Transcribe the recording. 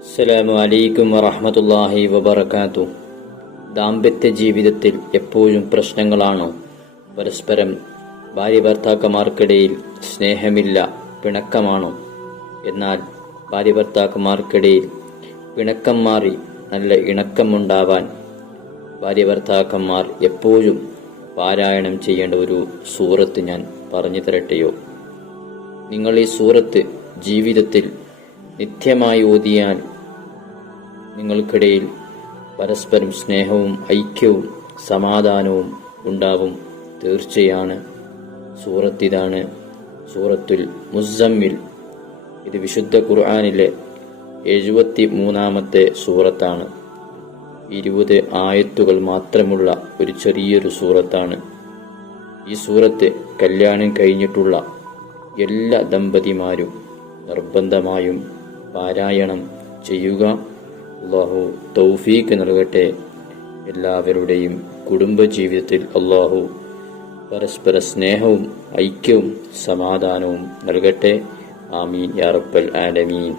അസ്സലാമു അലൈക്കും വറഹ്മത്തുള്ളാഹി വബറകാതുഹു. ദാമ്പത്യ ജീവിതത്തിൽ എപ്പോഴും പ്രശ്നങ്ങളാണോ? പരസ്പരം ഭാര്യ ഭർത്താക്കന്മാർക്കിടയിൽ സ്നേഹമില്ല, പിണക്കമാണോ? എന്നാൽ ഭാര്യ ഭർത്താക്കന്മാർക്കിടയിൽ പിണക്കം മാറി നല്ല ഇണക്കമുണ്ടാവാൻ ഭാര്യ ഭർത്താക്കന്മാർ എപ്പോഴും പാരായണം ചെയ്യേണ്ട ഒരു സൂറത്ത് ഞാൻ പറഞ്ഞു തരട്ടെയോ? നിങ്ങൾ ഈ സൂറത്ത് ജീവിതത്തിൽ നിത്യമായി ഓതിയാൽ നിങ്ങൾക്കിടയിൽ പരസ്പരം സ്നേഹവും ഐക്യവും സമാധാനവും ഉണ്ടാവും. തീർച്ചയാണ്. സൂറത്തിതാണ് സൂറത്തുൽ മുസമ്മിൽ. ഇത് വിശുദ്ധ ഖുർആനിലെ 73-ാമത്തെ സൂറത്താണ്. 20 ആയത്തുകൾ മാത്രമുള്ള ഒരു ചെറിയൊരു സൂറത്താണ്. ഈ സൂറത്ത് കല്യാണം കഴിഞ്ഞിട്ടുള്ള എല്ലാ ദമ്പതിമാരും നിർബന്ധമായും പാരായണം ചെയ്യുക. അല്ലാഹു തൗഫീഖ് നൽകട്ടെ. എല്ലാവരുടെയും കുടുംബജീവിതത്തിൽ അല്ലാഹു പരസ്പര സ്നേഹവും ഐക്യവും സമാധാനവും നൽകട്ടെ. ആമീൻ യാ റബ്ബൽ ആലമീൻ.